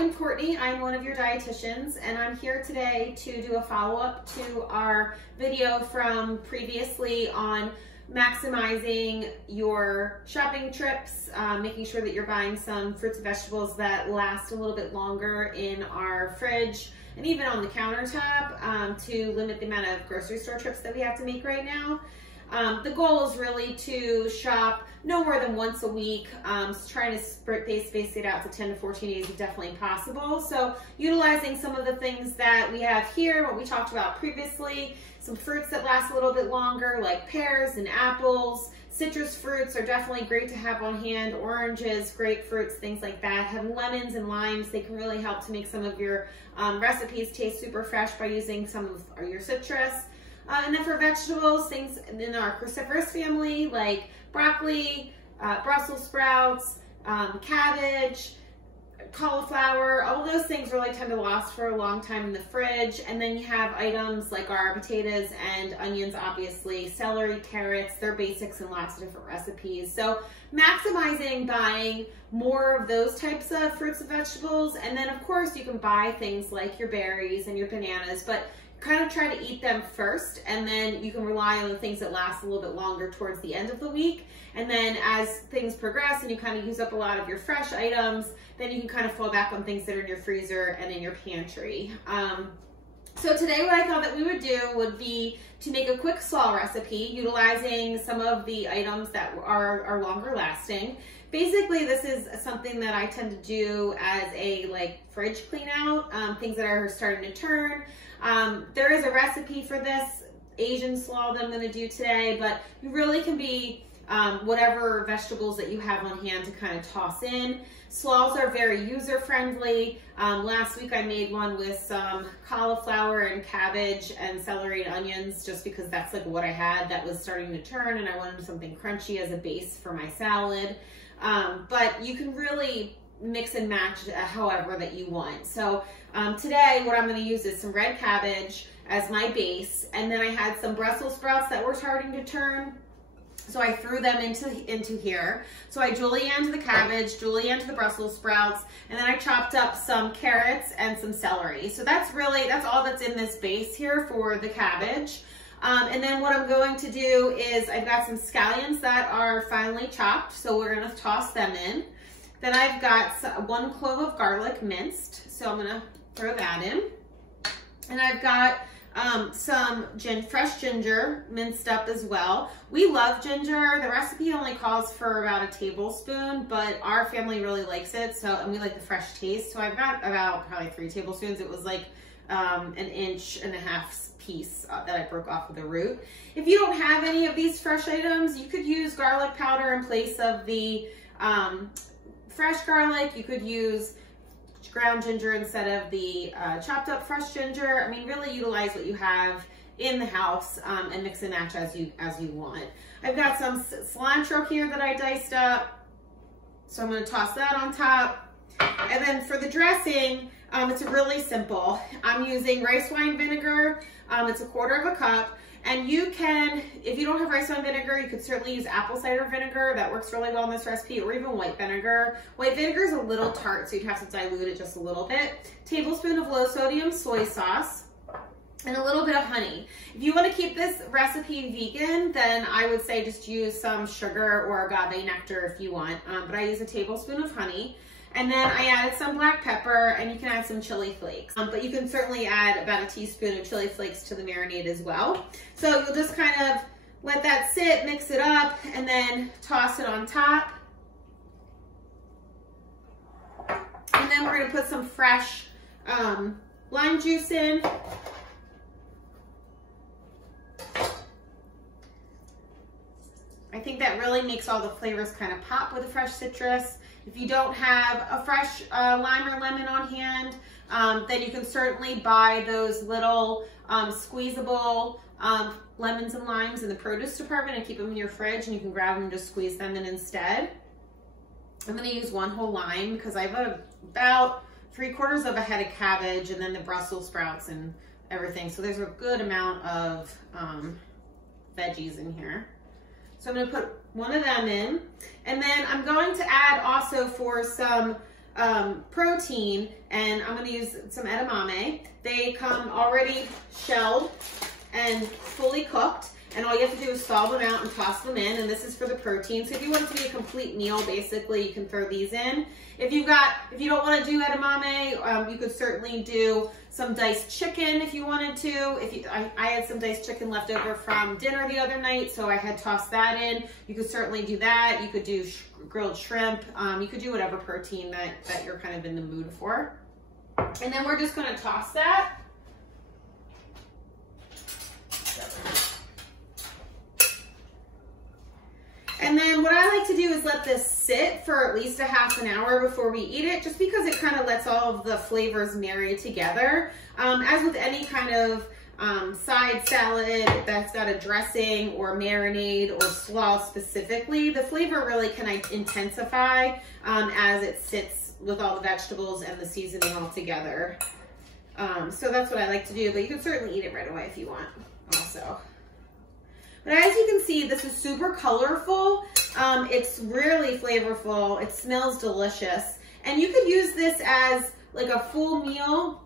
I'm Courtney. I'm one of your dietitians, and I'm here today to do a follow-up to our video from previously on maximizing your shopping trips, making sure that you're buying some fruits and vegetables that last a little bit longer in our fridge and even on the countertop to limit the amount of grocery store trips that we have to make right now. The goal is really to shop no more than once a week, trying to space it out to 10 to 14 days if definitely possible. So utilizing some of the things that we have here, what we talked about previously, some fruits that last a little bit longer like pears and apples. Citrus fruits are definitely great to have on hand, oranges, grapefruits, things like that. Having lemons and limes, they can really help to make some of your recipes taste super fresh by using some of your citrus. And then for vegetables, things in our cruciferous family like broccoli, Brussels sprouts, cabbage, cauliflower, all those things really tend to last for a long time in the fridge. And then you have items like our potatoes and onions, obviously, celery, carrots, they're basics in lots of different recipes. So maximizing buying more of those types of fruits and vegetables. And then of course you can buy things like your berries and your bananas, but kind of try to eat them first, and then you can rely on the things that last a little bit longer towards the end of the week. And then as things progress and you kind of use up a lot of your fresh items, then you can kind of fall back on things that are in your freezer and in your pantry. So today what I thought that we would do would be to make a quick slaw recipe utilizing some of the items that are longer lasting. Basically, this is something that I tend to do as a fridge clean out, things that are starting to turn. There is a recipe for this Asian slaw that I'm going to do today, but you really can be whatever vegetables that you have on hand to kind of toss in. Slaws are very user-friendly. Last week I made one with some cauliflower and cabbage and celery and onions just because that's like what I had that was starting to turn and I wanted something crunchy as a base for my salad. But you can really mix and match however that you want. So today what I'm going to use is some red cabbage as my base, and then I had some Brussels sprouts that were starting to turn. So I threw them into here. So I julienned the cabbage, julienned the Brussels sprouts, and then I chopped up some carrots and some celery. So that's all that's in this base here for the cabbage. And then what I'm going to do is I've got some scallions that are finely chopped, so we're going to toss them in. Then I've got 1 clove of garlic minced, so I'm going to throw that in. And I've got some fresh ginger minced up as well. We love ginger. The recipe only calls for about a tablespoon, but our family really likes it, and we like the fresh taste. So I've got about probably 3 tablespoons. It was like an 1.5 inch piece that I broke off of the root. If you don't have any of these fresh items, you could use garlic powder in place of the fresh garlic. You could use ground ginger instead of the chopped up fresh ginger. I mean, really utilize what you have in the house and mix and match as you want. I've got some cilantro here that I diced up, so I'm going to toss that on top. And then for the dressing, it's really simple. I'm using rice wine vinegar. It's 1/4 cup. And you can, if you don't have rice wine vinegar, you could certainly use apple cider vinegar. That works really well in this recipe, or even white vinegar. White vinegar is a little tart, so you'd have to dilute it just a little bit. Tablespoon of low sodium soy sauce, and a little bit of honey. If you want to keep this recipe vegan, then I would say just use some sugar or agave nectar if you want. But I use a tablespoon of honey. And then I added some black pepper, and you can add some chili flakes. But you can certainly add about a teaspoon of chili flakes to the marinade as well. So you'll just kind of let that sit, mix it up, and then toss it on top. And then we're gonna put some fresh lime juice in. I think that really makes all the flavors kind of pop with the fresh citrus. If you don't have a fresh lime or lemon on hand, then you can certainly buy those little squeezable lemons and limes in the produce department and keep them in your fridge, and you can grab them and just squeeze them in instead. I'm going to use 1 whole lime because I have about 3/4 of a head of cabbage and then the Brussels sprouts and everything. So there's a good amount of veggies in here. So I'm going to put 1 of them in, and then I'm going to add also for some protein, and I'm going to use some edamame. They come already shelled and fully cooked, and all you have to do is thaw them out and toss them in, and this is for the protein. So if you want it to be a complete meal, basically, you can throw these in. If you don't want to do edamame, you could certainly do some diced chicken if you wanted to. I had some diced chicken left over from dinner the other night, so I had tossed that in. You could certainly do that. You could do grilled shrimp. You could do whatever protein that you're kind of in the mood for. And then we're just going to toss that. And then what I like to do is let this sit for at least a half an hour before we eat it, just because it kind of lets all of the flavors marry together. As with any kind of side salad that's got a dressing or marinade or slaw specifically, the flavor really can intensify as it sits with all the vegetables and the seasoning all together. So that's what I like to do, but you can certainly eat it right away if you want also. But as you can see, this is super colorful. It's really flavorful. It smells delicious. And you could use this as like a full meal,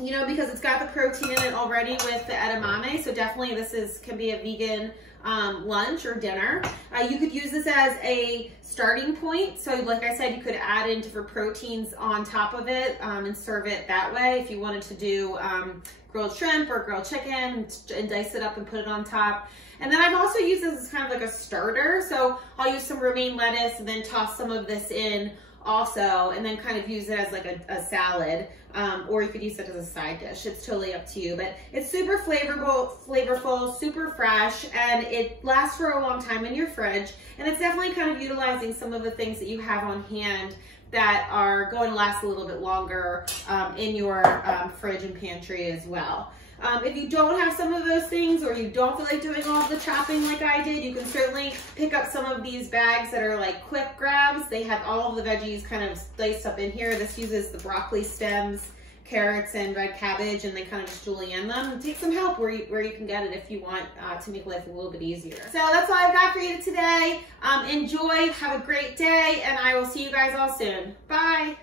you know, because it's got the protein in it already with the edamame. So definitely can be a vegan lunch or dinner. You could use this as a starting point. So like I said, you could add in different proteins on top of it and serve it that way. If you wanted to do grilled shrimp or grilled chicken and dice it up and put it on top. And then I've also used this as kind of like a starter. So I'll use some romaine lettuce and then toss some of this in also, and then kind of use it as like a salad, or you could use it as a side dish. It's totally up to you, but it's super flavorful, super fresh, and it lasts for a long time in your fridge. And it's definitely kind of utilizing some of the things that you have on hand that are going to last a little bit longer in your fridge and pantry as well. If you don't have some of those things, or you don't feel like doing all the chopping like I did, you can certainly pick up some of these bags that are like quick grabs. They have all of the veggies kind of diced up in here. This uses the broccoli stems, carrots, and red cabbage, and then kind of just julienne them. Take some help where you can get it if you want to make life a little bit easier. So that's all I've got for you today. Enjoy, have a great day, and I will see you guys all soon. Bye.